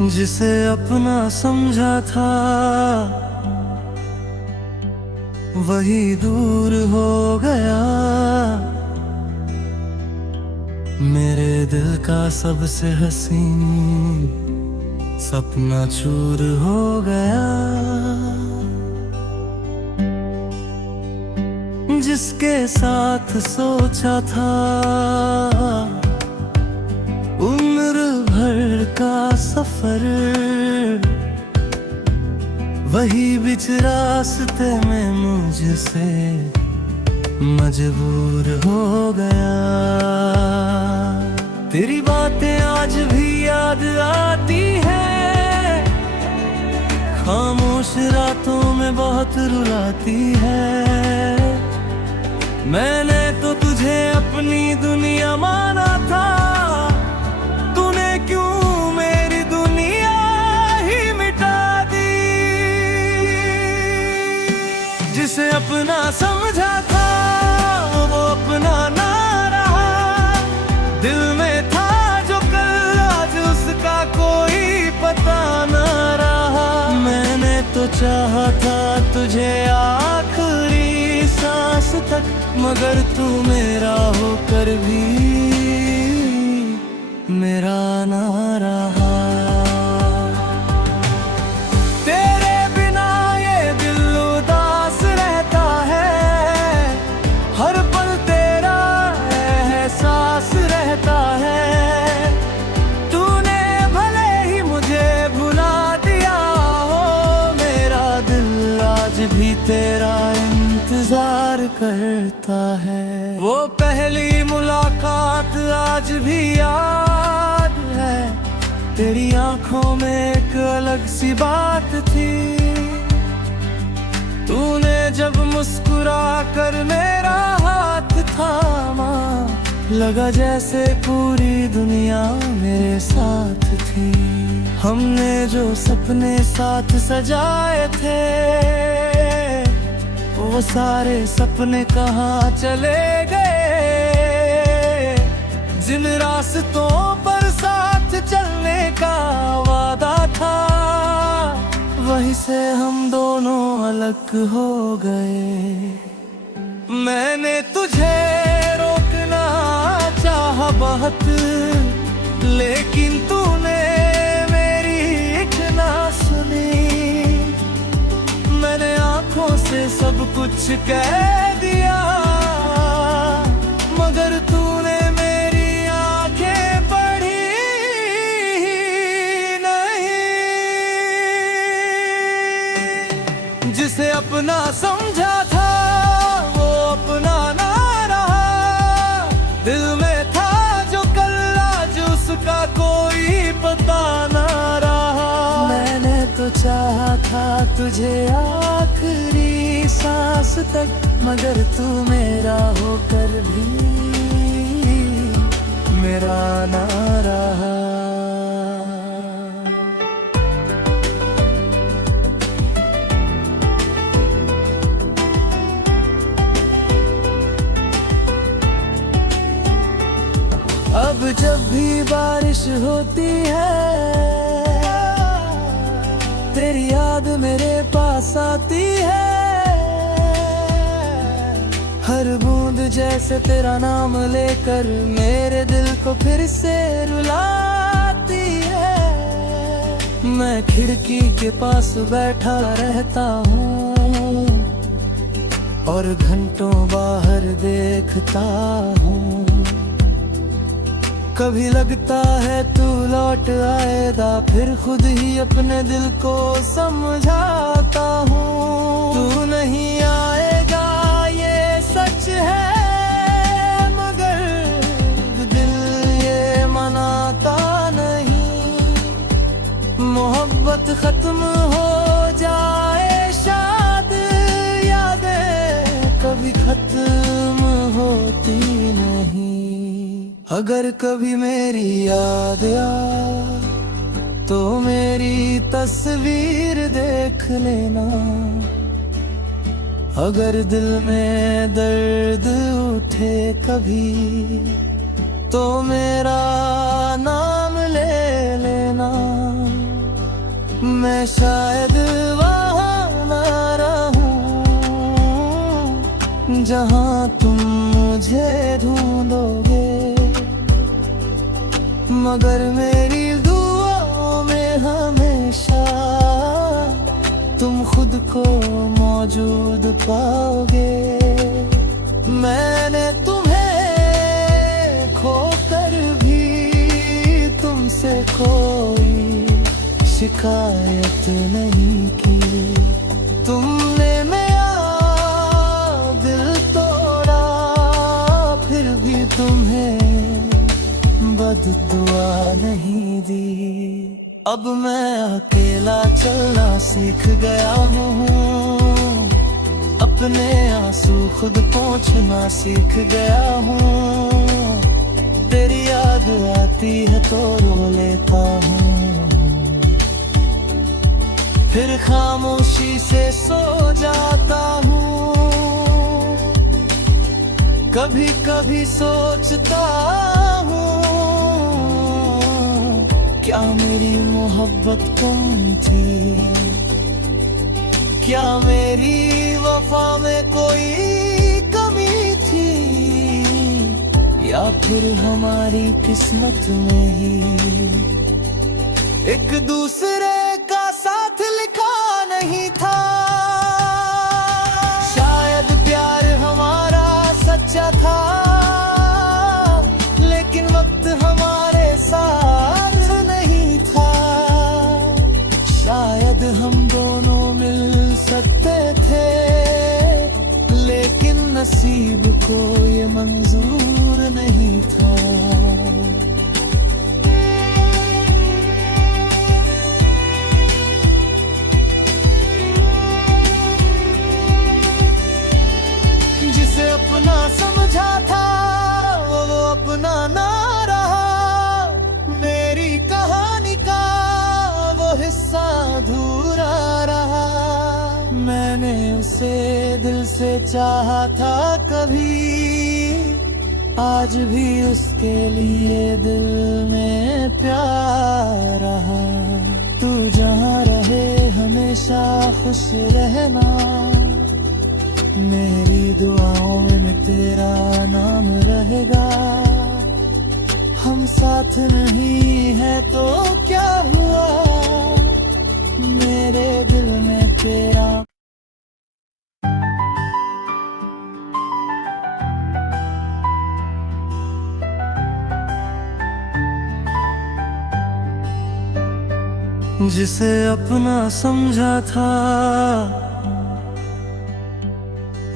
जिसे अपना समझा था वही दूर हो गया। मेरे दिल का सबसे हसीन सपना चूर हो गया। जिसके साथ सोचा था उम्र भर का सफर, वही बीच रास्ते में मुझसे मजबूर हो गया। तेरी बातें आज भी याद आती है, खामोश रातों में बहुत रुलाती है। मैंने तो तुझे अपनी दुनिया माना था, तूने क्यों मेरी दुनिया ही मिटा दी। जिसे अपना समझा था वो अपना ना रहा, दिल में था जो कल आज उसका कोई पता ना रहा। मैंने तो चाहा था तुझे आखिरी सांस तक, मगर तू मेरा होकर भी मेरा ना रहा। तेरे बिना ये दिल उदास रहता है, हर पल तेरा एहसास रहता है। तूने भले ही मुझे भुला दिया हो, मेरा दिल आज भी तेरा इंतजार करता है। वो पहली मुलाकात आज भी याद है, तेरी आंखों में एक अलग सी बात थी। तूने जब मुस्कुरा कर मेरा हाथ थामा, लगा जैसे पूरी दुनिया मेरे साथ थी। हमने जो सपने साथ सजाए थे, वो सारे सपने कहाँ चले गए। जिन रास्तों पर साथ चलने का वादा था, वहीं से हम दोनों अलग हो गए। मैंने तुझे रोकना चाहा बहुत, लेकिन तूने मेरी एक ना सुनी। मैंने आंखों से सब कुछ कह दिया, मगर तूने मेरी आंखें पढ़ी नहीं। जिसे अपना समझा था वो अपना ना रहा, दिल में था जो कल आज उसका कोई पता ना रहा। मैंने तो चाहा था तुझे आखिरी सांस तक, मगर तू मेरा होकर भी मेरा ना रहा। अब जब भी बारिश होती है, तेरी याद मेरे पास आती है। हर बूंद जैसे तेरा नाम लेकर मेरे दिल को फिर से रुलाती है। मैं खिड़की के पास बैठा रहता हूँ और घंटों बाहर देखता हूँ। कभी लगता है तू लौट आएगा, फिर खुद ही अपने दिल को समझाता हूँ। तू नहीं आएगा ये सच है, मगर दिल ये मनाता नहीं। मोहब्बत खत्म हो जाए शायद, यादें कभी खत्म होती नहीं। अगर कभी मेरी याद आ तो मेरी तस्वीर देख लेना। अगर दिल में दर्द उठे कभी तो मेरा नाम ले लेना। मैं शायद वहाँ ना रहूं जहाँ तुम मुझे ढूंढोगे, मगर मेरी दुआओं में हमेशा तुम खुद को मौजूद पाओगे। मैंने तुम्हें खोकर भी तुमसे कोई शिकायत नहीं की। तुमने मेरा दिल तोड़ा, फिर भी तुम्हें बददुआ नहीं दी। अब मैं अकेला चलना सीख गया हूँ, अपने आंसू खुद पोंछना सीख गया हूँ। तेरी याद आती है तो रो लेता हूँ, फिर खामोशी से सो जाता हूँ। कभी कभी सोचता हूँ, क्या मेरी मोहब्बत कम थी? क्या मेरी वफा में कोई कमी थी? या फिर हमारी किस्मत में ही एक दूसरे का साथ लिखा नहीं था? शायद प्यार हमारा सच्चा था, लेकिन वक्त हमारे साथ नहीं था। शायद हम दोनों मिल सकते थे, लेकिन नसीब को ये मंजूर नहीं था। जिसे अपना समझा था वो अपना ना रहा। मेरी कहानी का वो हिस्सा अधूरा रहा। मैंने उसे दिल से चाहा था कभी, आज भी उसके लिए दिल में प्यार रहा। तू जहाँ रहे हमेशा खुश रहना, मेरी दुआओं में तेरा नाम रहेगा। हम साथ नहीं है तो क्या हुआ, मेरे दिल में तेरा। जिसे अपना समझा था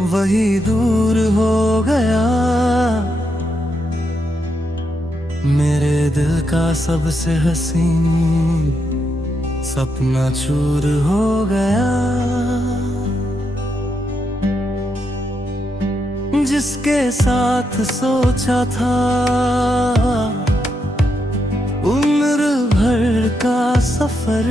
वही दूर हो गया। मेरे दिल का सबसे हसीन सपना चूर हो गया। जिसके साथ सोचा था उम्र भर का सफर,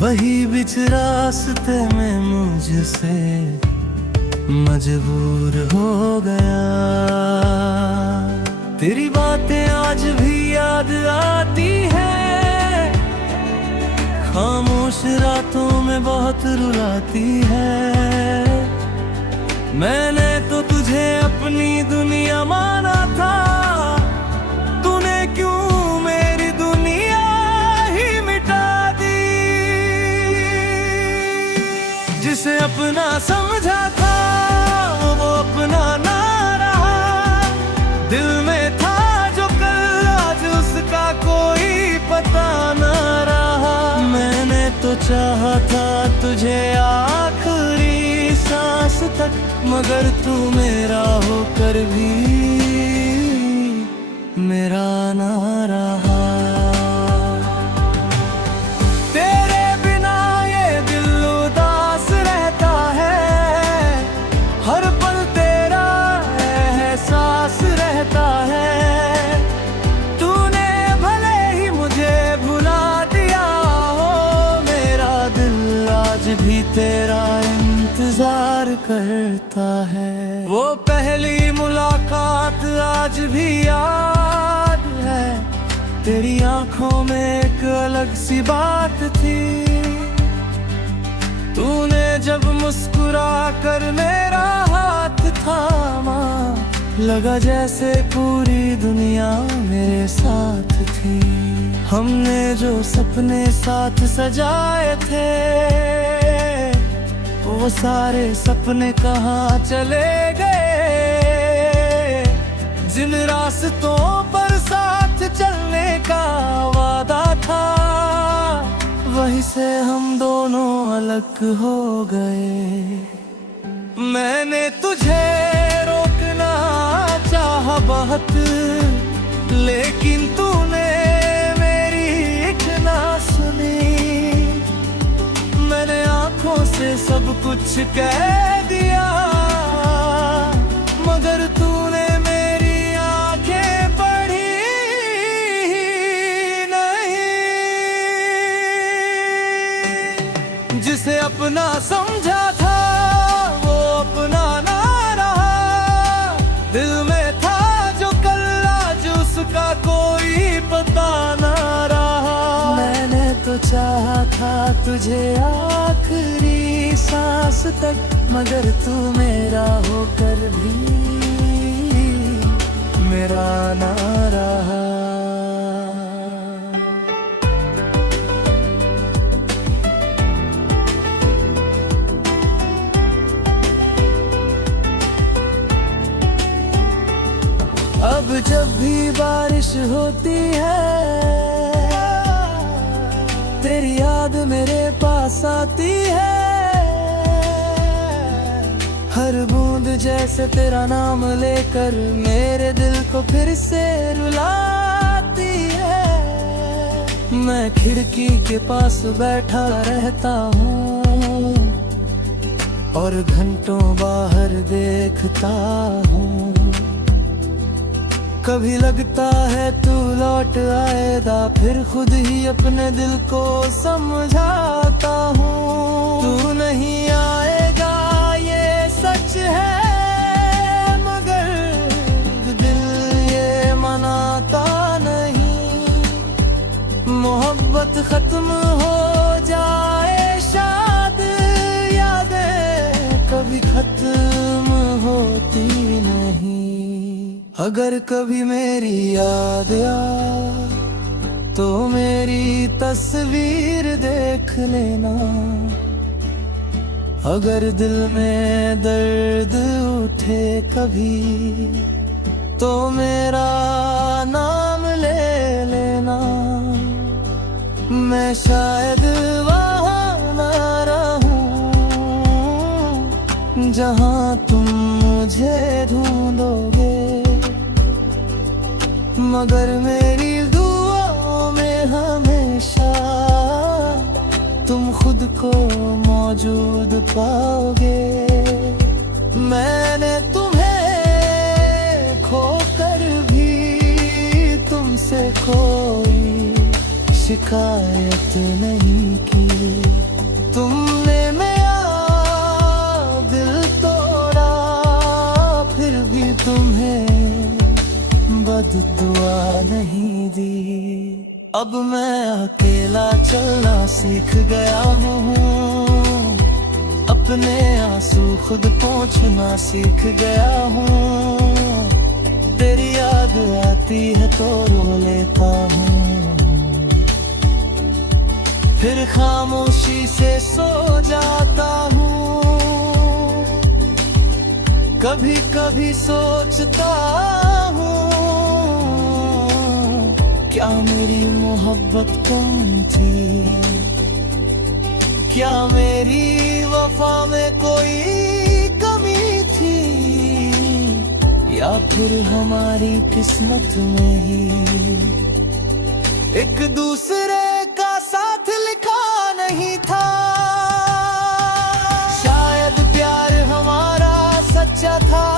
वही बीच रास्ते में मुझसे मजबूर हो गया। तेरी बातें आज भी याद आती हैं, खामोश रातों में बहुत रुलाती है। मैंने तो तुझे अपनी दुनिया माना था, तूने क्यों मेरी दुनिया ही मिटा दी। जिसे अपना समझा था वो अपना ना रहा। दिल में था जो कल आज उसका कोई पता ना रहा। मैंने तो चाहा था तुझे आखिरी सांस तक, मगर तू मेरा होकर भी मेरा ना रहा। तेरे बिना ये दिल उदास रहता है, हर पल तेरा एहसास रहता है। तूने भले ही मुझे भुला दिया हो, मेरा दिल आज भी तेरा इंतजार करता है। वो पहली मुलाकात आज भी याद है, तेरी आंखों में एक अलग सी बात थी। तूने जब मुस्कुरा कर मेरा हाथ थामा, लगा जैसे पूरी दुनिया मेरे साथ थी। हमने जो सपने साथ सजाए थे, वो सारे सपने कहाँ चले गए। जिन रास्तों पर साथ चलने का वादा था, वहीं से हम दोनों अलग हो गए। मैंने तुझे रोकना चाहा बहुत, लेकिन तूने मेरी एक ना सुनी। मैंने आंखों से सब कुछ कह दिया, मगर तूने मेरी आंखें पढ़ी नहीं। जिसे अपना समझा था वो अपना ना रहा, दिल में था जो कल आज उसका कोई पता ना रहा। मैंने तो चाहा था तुझे आखिरी सांस तक, मगर तू मेरा होकर भी मेरा ना रहा। अब जब भी बारिश होती है, तेरी याद मेरे पास आती है। हर बूंद जैसे तेरा नाम लेकर मेरे दिल को फिर से रुलाती है। मैं खिड़की के पास बैठा रहता हूँ और घंटों बाहर देखता हूँ। कभी लगता है तू लौट आएगा, फिर खुद ही अपने दिल को समझाता हूँ। तू नहीं आएगा ये सच है, मगर दिल ये मनाता नहीं। मोहब्बत खत्म हो जाए शायद, यादें कभी खत्म होती नहीं। अगर कभी मेरी याद आ तो मेरी तस्वीर देख लेना। अगर दिल में दर्द उठे कभी तो मेरा नाम ले लेना। मैं शायद वहाँ ना रहूं जहाँ तुम मुझे ढूंढोगे, मगर मेरी दुआओं में हमेशा तुम खुद को मौजूद पाओगे। मैंने तुम्हें खोकर भी तुमसे कोई शिकायत नहीं की। तुमने मेरा दिल तोड़ा, फिर भी तुम्हें बददुआ नहीं दी। अब मैं अकेला चलना सीख गया हूँ, अपने आंसू खुद पोंछना सीख गया हूँ। तेरी याद आती है तो रो लेता हूँ, फिर खामोशी से सो जाता हूँ। कभी कभी सोचता हूँ, क्या मेरी मोहब्बत कम थी? क्या मेरी वफा में कोई कमी थी? या फिर हमारी किस्मत में ही एक दूसरे का साथ लिखा नहीं था? शायद प्यार हमारा सच्चा था,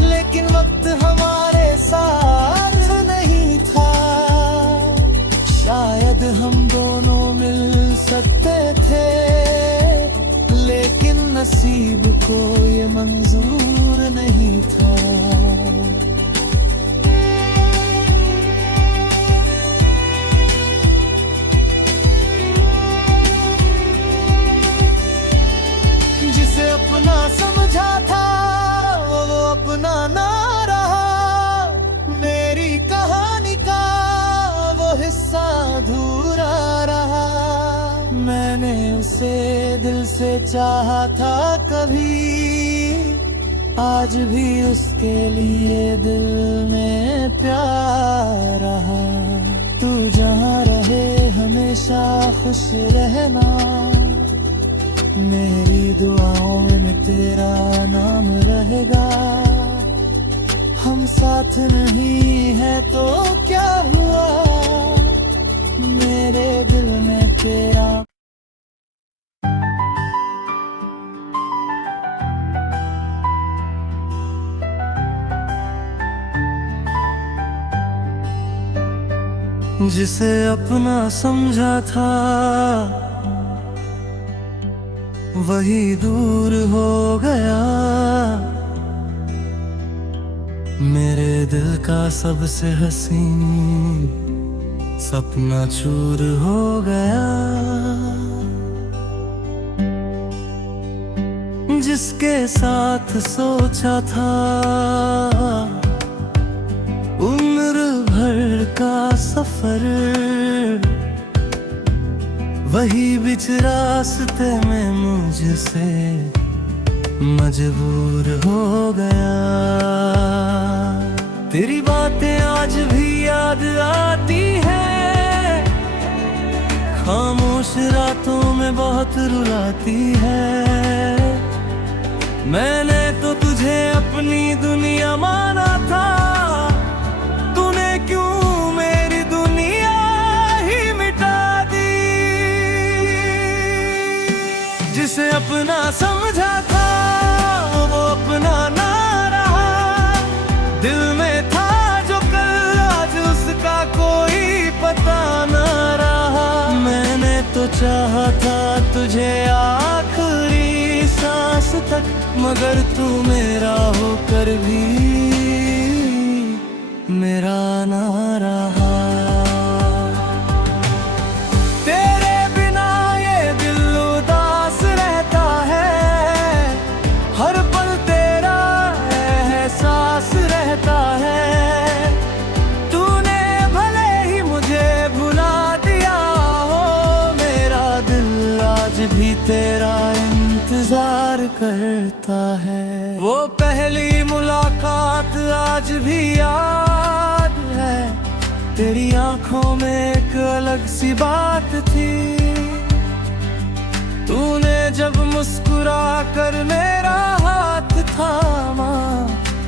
लेकिन वक्त हमारे साथ नहीं था। शायद हम दोनों मिल सकते थे, लेकिन नसीब को ये मंजूर नहीं था। मैंने उसे दिल से चाहा था कभी, आज भी उसके लिए दिल में प्यार रहा। तू जहाँ रहे हमेशा खुश रहना, मेरी दुआओं में तेरा नाम रहेगा। हम साथ नहीं है तो क्या हुआ, मेरे दिल में तेरा। जिसे अपना समझा था वही दूर हो गया। मेरे दिल का सबसे हसीन सपना चूर हो गया। जिसके साथ सोचा था उम्र भर का सफर, वही बीच रास्ते में मुझसे मजबूर हो गया। तेरी बातें आज भी याद आती है, खामोश रातों में बहुत रुलाती है। मैंने तो तुझे अपनी दुनिया माना था, तूने क्यों मेरी दुनिया ही मिटा दी। जिसे अपना समझा था वो अपना ना रहा, दिल में था जो कल आज उसका कोई पता ना रहा। मैंने तो चाहा था तुझे आखिरी सांस तक, मगर तू मेरा होकर भी मेरा ना रहा। तेरे बिना ये दिल उदास रहता है, हर पल तेरा एहसास रहता है। तूने भले ही मुझे भुला दिया हो, मेरा दिल आज भी तेरा इंतजार करता है। वो पहली मुलाकात आज भी याद है, तेरी आंखों में एक अलग सी बात थी। तूने जब मुस्कुरा कर मेरा हाथ थामा,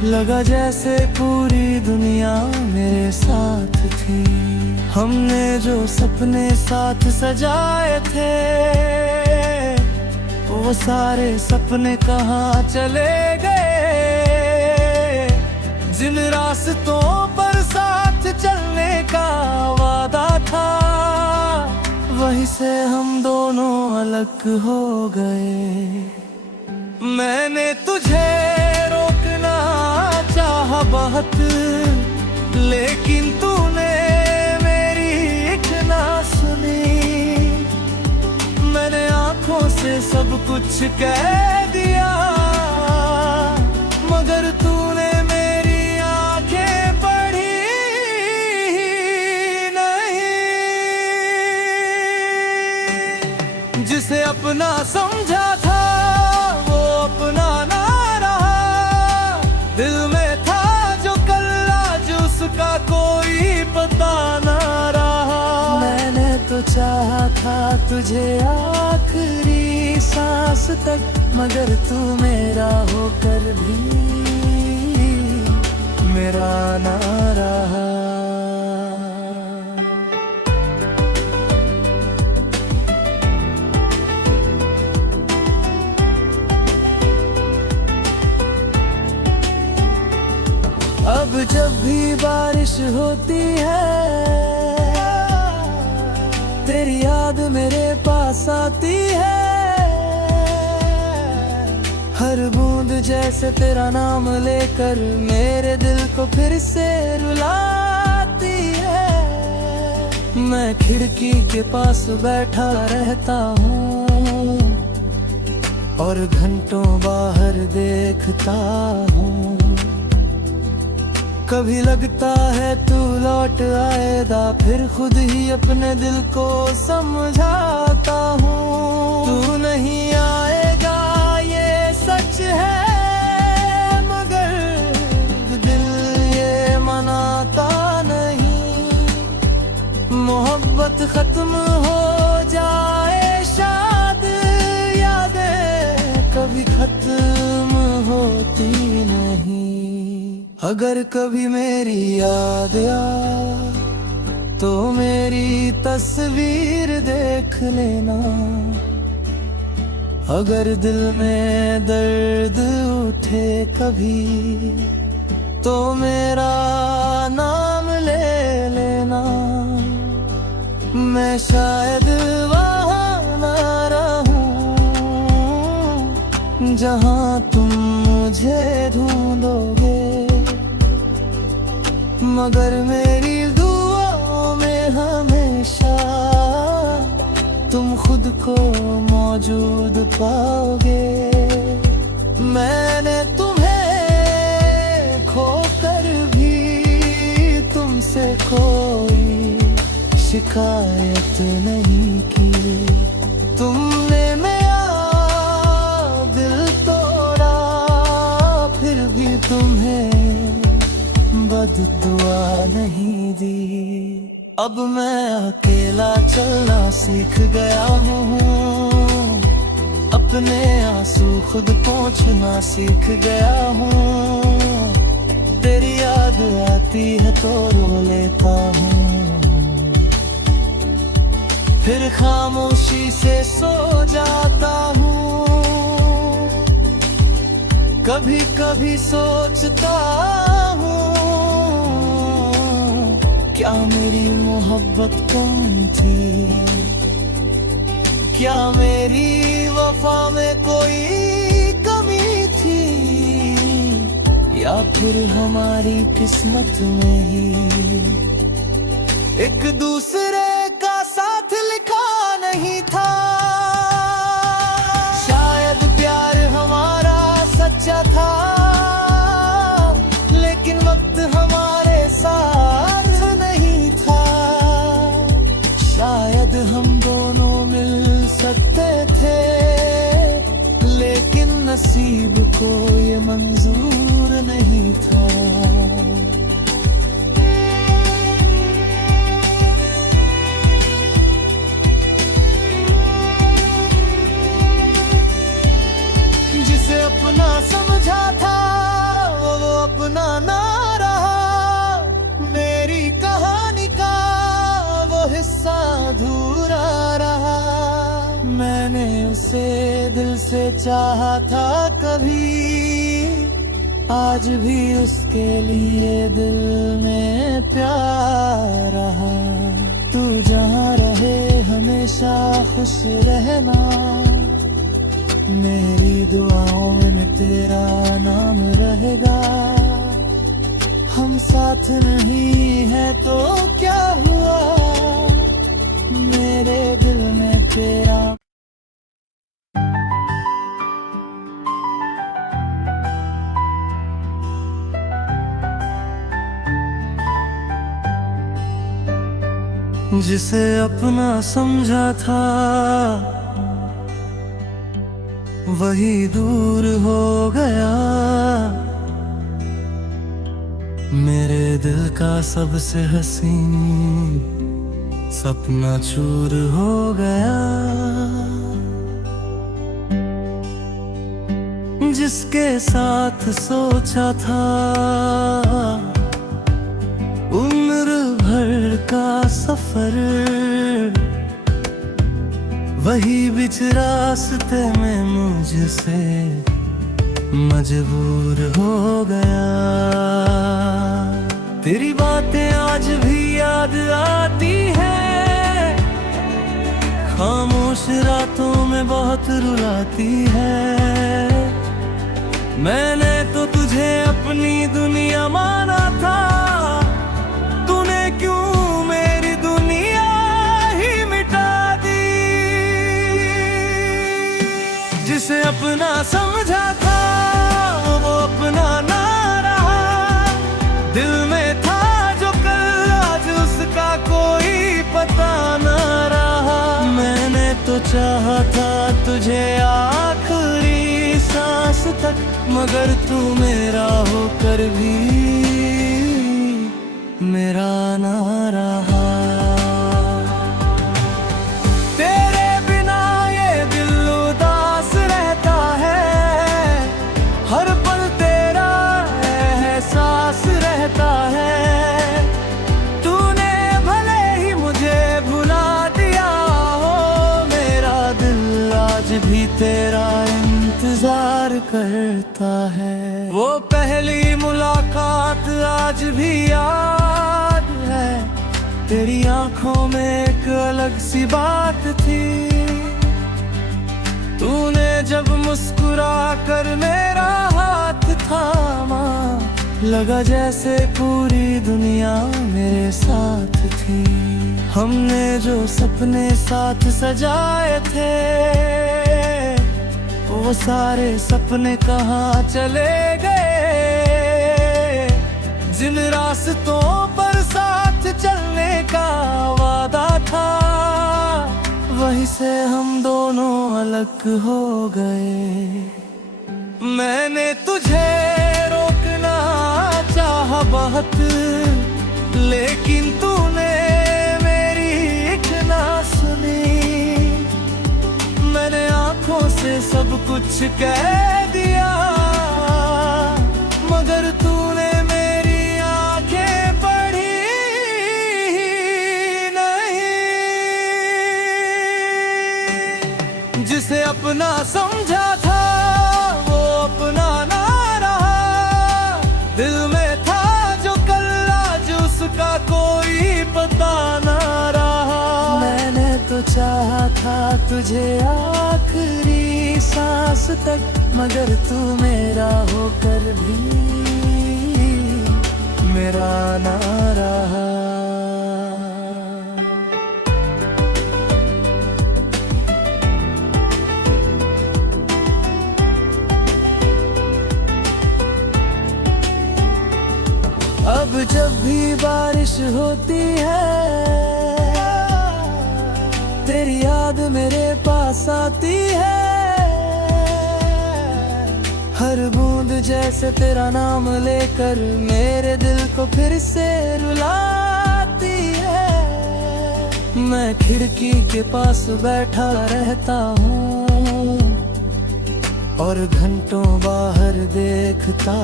लगा जैसे पूरी दुनिया मेरे साथ थी। हमने जो सपने साथ सजाए थे, वो सारे सपने कहाँ चले गए। जिन रास्तों पर साथ चलने का वादा था, वहीं से हम दोनों अलग हो गए। मैंने तुझे रोकना चाहा बहुत, लेकिन तूने मेरी एक ना सुनी। मैंने आंखों से सब कुछ कह दिया, मगर तूने मेरी आंखें पढ़ी नहीं। जिसे अपना समझा था वो अपना ना रहा, दिल में था जो कल आज उसका कोई पता ना रहा। मैंने तो चाहा था तुझे आखिरी सांस तक, मगर तू मेरा होकर भी मेरा ना रहा। अब जब भी बारिश होती है, तेरी याद मेरे पास आती है। हर बूंद जैसे तेरा नाम लेकर मेरे दिल को फिर से रुलाती है। मैं खिड़की के पास बैठा रहता हूँ और घंटों बाहर देखता हूँ। कभी लगता है तू लौट आएगा, फिर खुद ही अपने दिल को समझाता हूँ। खत्म हो जाए शायद यादें कभी खत्म होती नहीं। अगर कभी मेरी याद आए तो मेरी तस्वीर देख लेना। अगर दिल में दर्द उठे कभी तो मेरा नाम ले लेना। मैं शायद वहाँ न रहूं जहाँ तुम मुझे ढूंढोगे, मगर मेरी दुआओं में हमेशा तुम खुद को मौजूद पाओगे। मैंने तुम्हें खोकर भी तुमसे कोई शिकायत नहीं की। तुमने मेरा दिल तोड़ा फिर भी तुम्हें बददुआ नहीं दी। अब मैं अकेला चलना सीख गया हूँ, अपने आंसू खुद पोंछना सीख गया हूँ। तेरी याद आती है तो रो लेता हूँ, फिर खामोशी से सो जाता हूँ। कभी कभी सोचता हूँ क्या मेरी मोहब्बत कम थी, क्या मेरी वफा में कोई कमी थी, या फिर हमारी किस्मत में ही एक दूसरे का साथ लिखा नहीं था। शायद प्यार हमारा सच्चा था लेकिन वक्त हमारे साथ नहीं था। शायद हम दोनों मिल सकते थे लेकिन नसीब को ये मंजूर नहीं था। जिसे अपना समझा था वो अपना ना रहा। मेरी कहानी का वो हिस्सा अधूरा रहा। मैंने उसे दिल से चाहा था कभी, आज भी उसके लिए दिल में प्यार रहा। तू जहाँ रहे हमेशा खुश रहना, मेरी दुआओं में तेरा नाम रहेगा। हम साथ नहीं है तो क्या हुआ, मेरे दिल में तेरा। जिसे अपना समझा था वही दूर हो गया। मेरे दिल का सबसे हसीन सपना चूर हो गया। जिसके साथ सोचा था उम्र भर का सफर, वही बीच रास्ते में मुझसे मजबूर हो गया। तेरी बातें आज भी याद आती है, खामोश रातों में बहुत रुलाती है। मैंने तो तुझे अपनी दुनिया माना था, तूने क्यों मेरी दुनिया ही मिटा दी। जिसे अपना समझा था वो अपना ना रहा। दिल में था जो कल आज उसका कोई पता ना रहा। मैंने तो चाहा था तुझे आखिरी सांस तक, मगर तू मेरा होकर भी मेरा ना रहा। तेरा इंतजार करता है। वो पहली मुलाकात आज भी याद है, तेरी आंखों में एक अलग सी बात थी। तूने जब मुस्कुरा कर मेरा हाथ थामा, लगा जैसे पूरी दुनिया मेरे साथ थी। हमने जो सपने साथ सजाए थे, वो सारे सपने कहाँ चले गए। जिन रास्तों पर साथ चलने का वादा था, वहीं से हम दोनों अलग हो गए। मैंने तुझे रोकना चाहा बहुत, लेकिन तूने मेरी एक ना सुनी। मैंने आंखों से सब कुछ कह दिया, मगर तूने मेरी आंखें पढ़ी नहीं। जिसे अपना समझा था वो अपना ना रहा, दिल में था जो कल आज उसका कोई पता ना रहा। मैंने तो चाहा था तुझे आखिरी सांस तक, मगर तू मेरा होकर भी मेरा ना रहा। अब जब भी बारिश होती है, तेरी याद मेरे पास आती है। हर बूंद जैसे तेरा नाम लेकर मेरे दिल को फिर से रुलाती है। मैं खिड़की के पास बैठा रहता हूँ और घंटों बाहर देखता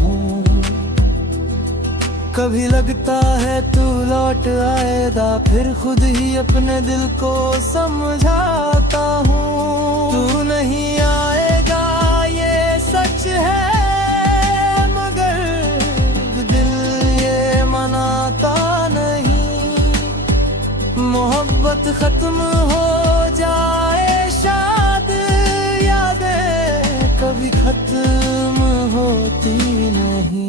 हूँ। कभी लगता है तू लौट आएगा, फिर खुद ही अपने दिल को समझाता हूँ। तू नहीं आएगा ये सच है, मगर दिल ये मनाता नहीं। मोहब्बत खत्म हो जाए शायद, यादें कभी खत्म होती नहीं।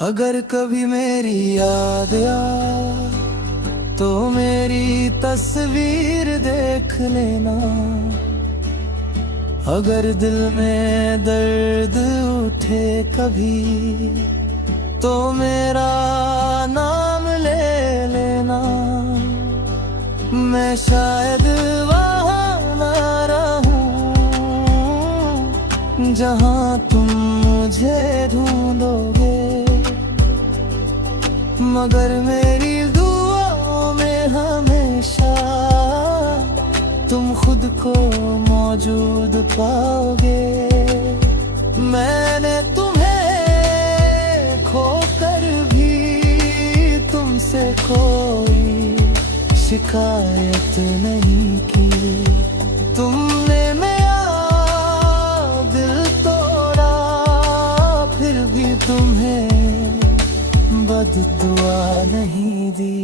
अगर कभी मेरी याद आ तो मेरी तस्वीर देख लेना। अगर दिल में दर्द उठे कभी तो मेरा नाम ले लेना। मैं शायद वहाँ ना रहूं जहाँ तुम मुझे ढूंढोगे, मगर मेरी दुआओं में हमेशा तुम खुद को मौजूद पाओगे। मैंने तुम्हें खोकर भी तुमसे कोई शिकायत नहीं की। तुमने मेरा दिल तोड़ा, फिर भी तुम्हें बददुआ नहीं दी।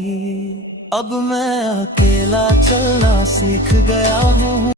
अब मैं अकेला चलना सीख गया हूँ।